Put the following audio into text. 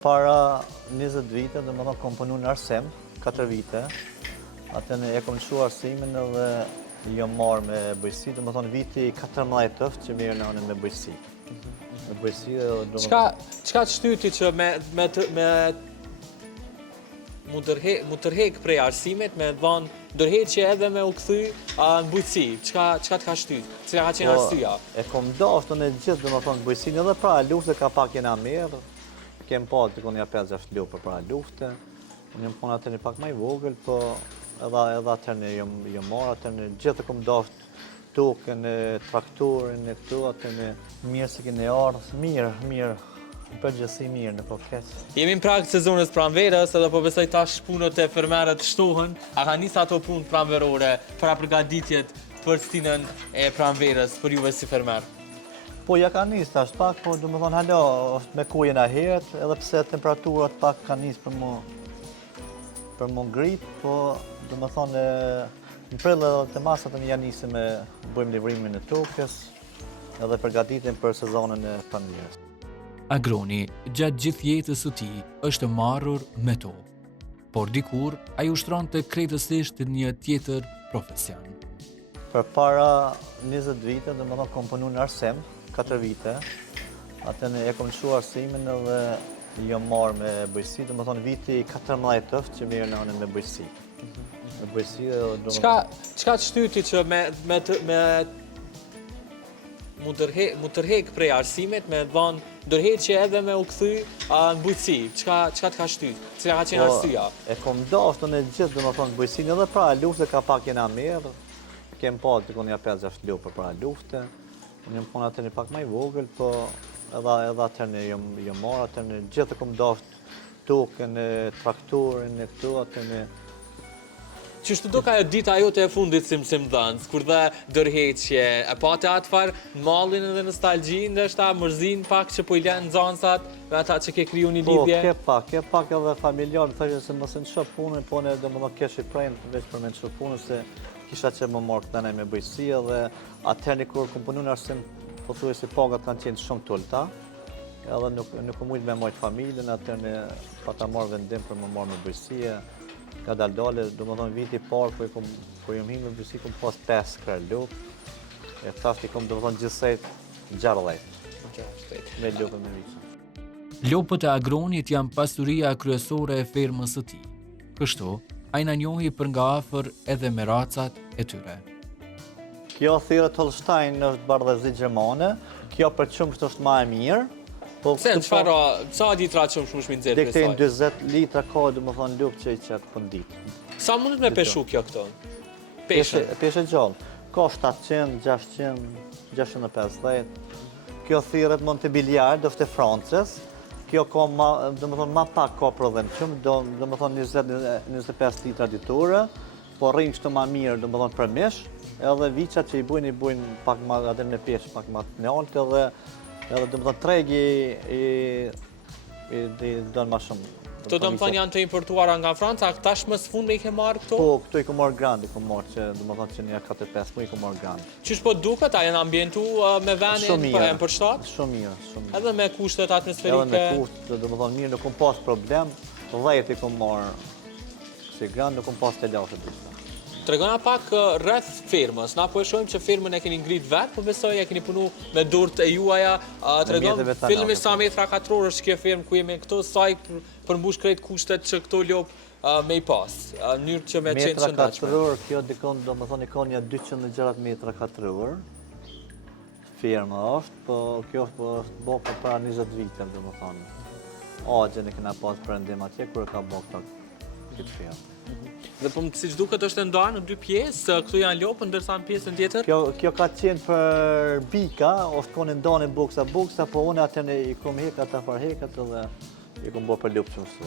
Para 20 vite, dhe më thonë, kom punu në Arsem, 4 vite. Atën e kom shu arsimin edhe jam marrë me bëjsi, dhe më thonë viti 14 ëft që mirë në me bëjsi. Me bëjsi dhe... Qka të shtyti që mu tërhek prej arsimit, me dhanë dërheqje edhe me u këthy në bujqësi? Qka të ka shtyt? Cila ka qenë arsia? E kom dashtë në gjithë, dhe më thonë, bëjsin edhe pra lufte ka pak jena mirë. Kem pa të kënë ja 5-6 lupë për para lufte. Unë jam konë atër një pak maj vogël, po edhe atër një jam marë, atër një gjithë kom dashtë tukën, trakturin, këtu, atër një mirë se kene ardhë, mirë, përgjësi mirë në përkeq. Jemi në prag sezonës pranverës, edhe po besoj tash punët e fermerët shtohen. A ka njësa ato punë pranverore para përgatitjet për stinën e pranverës për juve si fermerë? Po ja ka njësë tash pak, po du më thonë halo, është me kujen a herët, edhe pse temperaturat pak ka njësë për më ngrit, po du më thonë në prillë edhe të masat e një janë njësë me bëjmë livrimin e tukës, edhe përgatitin për sezonën e pranverës. Agroni, gjatë gjithë jetës së tij, është marrur me to, por dikur ai ushtronte krejtësisht një tjetër profesion. Për para 20 vite, dhe më thonë, kom punu në Arsem, 4 vite. Atën e kom shu arsimin edhe jam marrë me bëjsi, dhe më thonë viti 14 ëft që mirë në me bëjsi. Me bëjsi dhe... Qka të shtyti që mu tërhek prej arsimit, me dhanë dërheqje edhe me u këthy në bujqësi? Qka të ka shtyt? Cila ka qenë arsia? E kom dashtë në gjithë, dhe më thonë, bëjsin edhe pra lufte ka pak jena mirë. Kem pa të kënë ja 5-6 lupë për pra lufte. Unë jam konë atër një pak maj vogël, po edhe atër një jam marë, atër një gjithë kom dashtë tukën, trakturin, këtu, atër një... Qështu do ka e dita jote e fundit si më dhënës, kur dhe dërheqje, e pate atë farë në mallin edhe nostalgji, ndeshta mërzin pak që po i lenë nxansat, me ata që ke kriju një lidhje? Po, ke pak edhe familjarë, thëshë se mësë në shë punën, po në dhe më dhe kesh i prejmë, veç për me në shë punën, se kisha që më marrë këtëne me bëjësi, edhe atëherë kur kom punu në Arsim, po thuaj si pagat kanë qenë shumë tullta, edhe nuk mujtë me majtë familjen, atëherë pa ta marrë vendim për më marrë me bëjësi, ka daldale, do më thonë viti parë, po jam himë me bëjësi, kom pas 5 kërë lupë, e tashti kom do më thonë gjithsejt 60 me lupë me vishë. Lopët e Agronit janë pasuria kryesore e fermës së tij. Kështu, ai na njohi për nga afër edhe me racat e tyre. Kjo thirrët Holstein është bardhëzi gjermane, kjo për qumsht është ma e mirë. Se në qëfar, sa litra qumsh më nxerë për saj? 20 litra ka, du më thonë lupë që i qëtë për ditë. Sa mundet me peshu kjo këto? Peshe gjallë. Ka 700, 600, 650. Kjo thirrët Montebiliard, është e Francës. Kjo ka, do më thonë, ma pak ka prodhem qumë, do më thonë 20-25 litra diture, po rrinë kështu ma mirë, do më thonë për mish, edhe viqat që i bujnë pak ma adër në peshë, pak ma të njëllët, edhe do më thonë tregi i donë ma shumë. Këto do më thonë janë të importuara nga Franca, tash më së fundme i ke marrë këto? Po, këto i ku marrë grandi, ku marrë që do më thonë që një 4-5 mu i ku marrë grandi. Qysh po duket, a janë ambientu me venin për shtatë? Shumë mirë. Edhe me kushtet atmosferike? Edhe me kushtet, do më thonë mirë, nuk kom pas problem, 10 i ku marrë si grand, nuk kom pas të lashe dishta. Tregona pak rreth firmës, na po e shohim që firmën e keni ngrit vetë, po besoj e keni punu me durët e juaja. Tregon fillimisht sa metra katror është kjo firmë ku jemi këto, saj përmbush krejt kushtet që këto lopë me i pas, njërë që me qenë shëndachme. Metra katror, kjo dikon, do më thonë, i ka një 260 metra katror. Firma është, po kjo është bo për para 20 vite, do më thonë. Agjen e kena pas përëndim atje, kërë ka bo këtë firmë. Dhe po si që duket është ndarë në 2 pjesë, këtu janë lopë, ndërsa në pjesën tjetër? Kjo ka qenë për bika, është konë ndonë buksa, po unë atër i kom hekat, ata far hekat, dhe i kom bo për lupë që mësuaj.